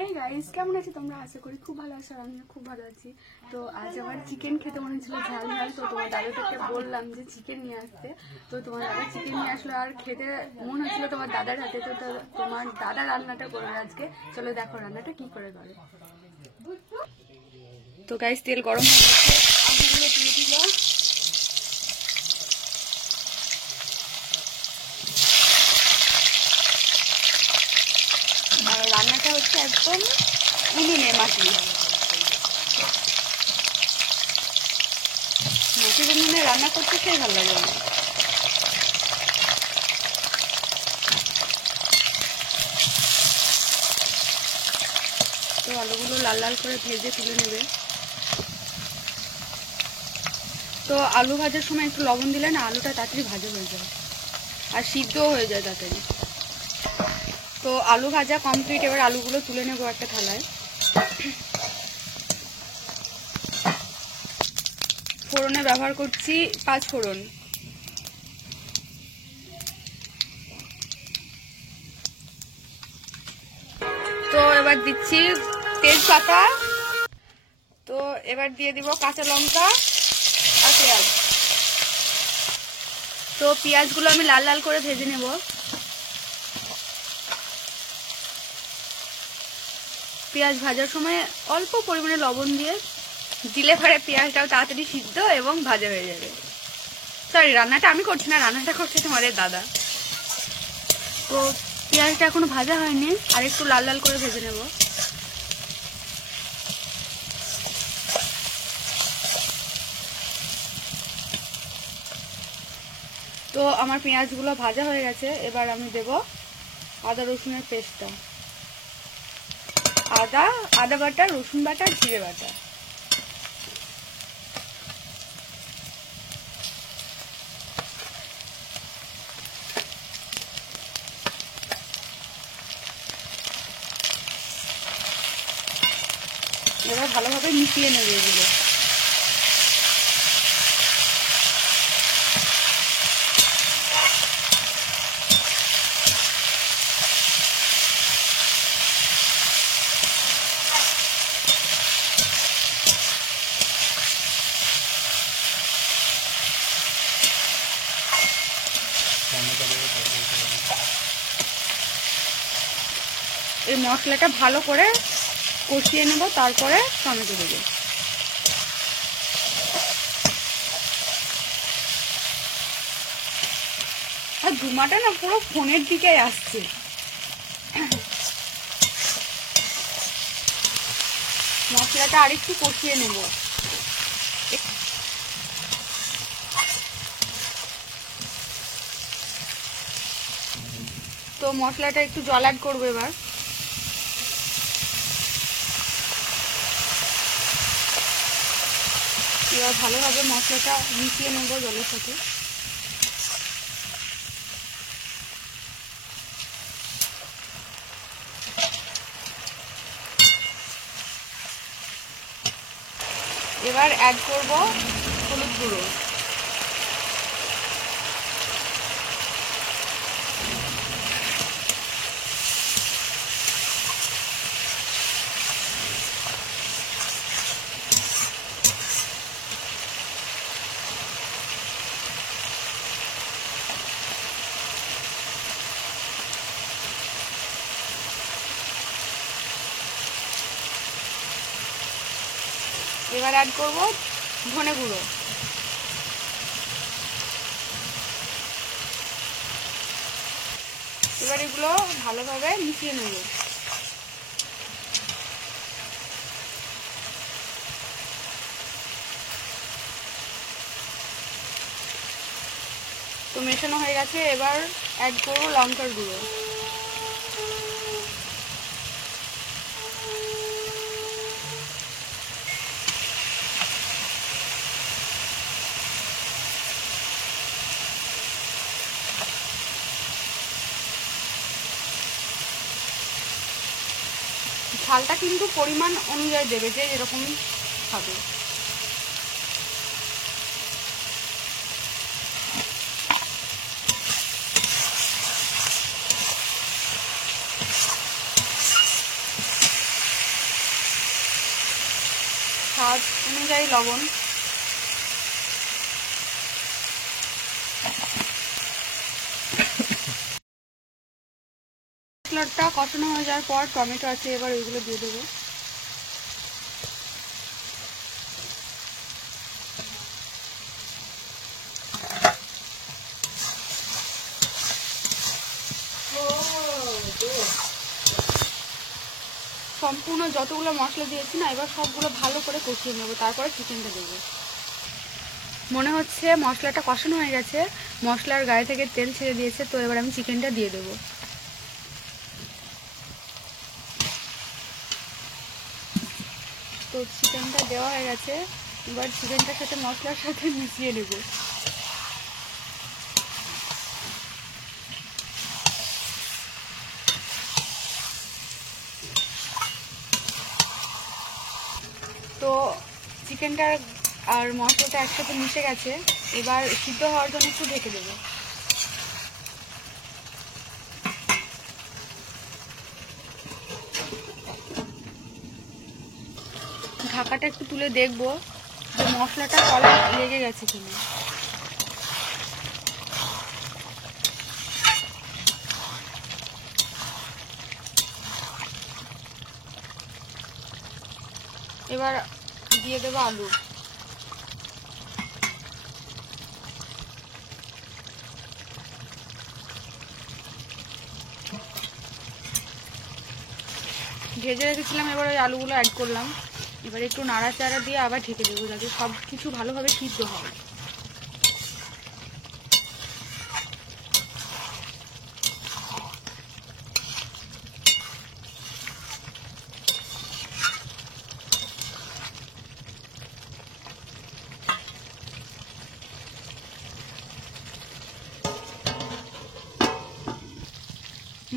Hey guys, কেমন আছো তোমরা? আশা করি খুব ভালো আছো, আর আমিও খুব ভালো আছি। তো আজ আমার চিকেন খেতে মনে ছিল ঝাল ঝাল, তো তোমার দাদাকে বললাম যে চিকেন নিয়ে আসতে। তো তোমার দাদা চিকেন নিয়ে আসলো, আর খেতে মন হচ্ছিল তোমার দাদার হাতে। তো তোমার দাদা রান্নাটা করবে আজকে। চলো দেখো রান্নাটা কি করে করে। তো গাইস, তেল গরম হয়ে গেছে, আলুগুলো দিয়ে দিল। আর রান্নাটা হচ্ছে একদম উনুনে মাটির উনুনে রান্না করতে সেই ভালো লাগে আমার। তো আলুগুলো লাল লাল করে ভেজে তুলে নেবে। তো আলু ভাজার সময় একটু লবণ দিলে না আলুটা তাড়াতাড়ি ভাজা হয়ে যায়, আর সিদ্ধও হয়ে যায় তাড়াতাড়ি। তো আলু ভাজা কমপ্লিট, এবার আলুগুলো তুলে নেবো একটা থালায়। ফোড়নে ব্যবহার করছি 5 ফোড়ন। তো এবার দিচ্ছি তেজপাতা। তো এবার দিয়ে দিব কাঁচা লঙ্কা আর পেঁয়াজ। তো পেঁয়াজগুলো আমি লাল লাল করে ভেজে নেব। পেঁয়াজ ভাজার সময় অল্প পরিমাণে লবণ দিলে পরে পেঁয়াজটাও তাড়াতাড়ি সিদ্ধ এবং ভাজা হয়ে যাবে। সরি, রান্নাটা আমি করছি না, রান্নাটা করছে তোমাদের দাদা। তো পেঁয়াজটা এখনো ভাজা হয়নি, আর একটু লাল লাল করে ভেজে নেব। তো আমার পেঁয়াজগুলো ভাজা হয়ে গেছে, এবার আমি দেব আদা রসুনের পেস্টটা। আদা বাটা, রসুন বাটা, জিরে বাটা। এবার ভালোভাবে মিশিয়ে নেবে এগুলো। এই মশলাটা ভালো করে কষিয়ে নেব, তারপরে টমেটো দেবো। আর ধুমাটা না পুরো ফোনের দিকে আসছে। মশলাটা আরেকটু কষিয়ে নেব। তো মশলাটা একটু জল অ্যাড করবো এবার। এবার ভালোভাবে মশলাটা মিশিয়ে নেব জলের সাথে। এবার অ্যাড করব হলুদ গুঁড়ো। এবার অ্যাড করব ধনে গুঁড়ো। এবার এগুলো ভালোভাবে মিশিয়ে নেব। তো মেশানো হয়ে গেছে, এবার অ্যাড করব লঙ্কার গুঁড়ো। ঝালটা কিন্তু পরিমাণ অনুযায়ী দেবে, যে যেরকম খাবে। স্বাদ অনুযায়ী লবণ। মশলাটা কষানো হয়ে যাওয়ার পর টমেটো আছে, এবার ওইগুলো দিয়ে দেবো। সম্পূর্ণ যতগুলো মশলা দিয়েছি না, এবার সবগুলো ভালো করে কষিয়ে নেবো, তারপরে চিকেনটা দেবো। মনে হচ্ছে মশলাটা কষানো হয়ে গেছে, মশলার গায়ে থেকে তেল ছেড়ে দিয়েছে, তো এবার আমি চিকেনটা দিয়ে দেবো। তো চিকেনটা দেওয়া হয়ে গেছে, এবার চিকেনটার সাথে মশলার সাথে মিশিয়ে নেব। তো চিকেনটা আর মশলাটা একসাথে মিশে গেছে, এবার সিদ্ধ হওয়ার জন্য একটু ঢেকে দেবো। ঢাকাটা একটু তুলে দেখবো যে মশলাটা তলায় লেগে গেছে কিনা। এবার দিয়ে দেবো আলু। ভেজে রেখেছিলাম, এবার ওই আলুগুলো অ্যাড করলাম। এবার একটু নাড়াচাড়া দিয়ে আবার ঢেকে দেবো, যাতে সব কিছু ভালোভাবে সিদ্ধ হয়।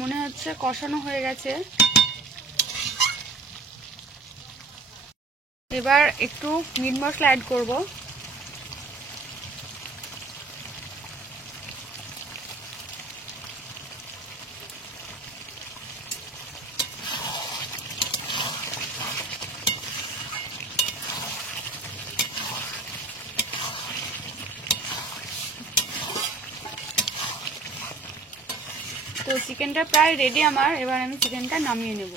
মনে হচ্ছে কষানো হয়ে গেছে, এবার একটু মিট মশলা অ্যাড করব। তো চিকেনটা প্রায় রেডি আমার, এবার আমি চিকেনটা নামিয়ে নেব।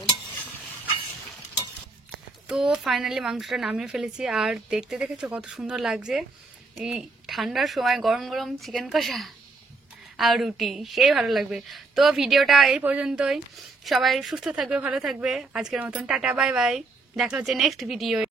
তো ফাইনালি মাংসটা নামিয়ে ফেলেছি, আর দেখতে দেখেছো কত সুন্দর লাগছে। এই ঠান্ডার সময় গরম গরম চিকেন কষা আর রুটি, সেই ভালো লাগবে। তো ভিডিওটা এই পর্যন্তই। সবাই সুস্থ থাকবে, ভালো থাকবে। আজকের মতন টাটা, বাই বাই। দেখা হচ্ছে নেক্সট ভিডিও।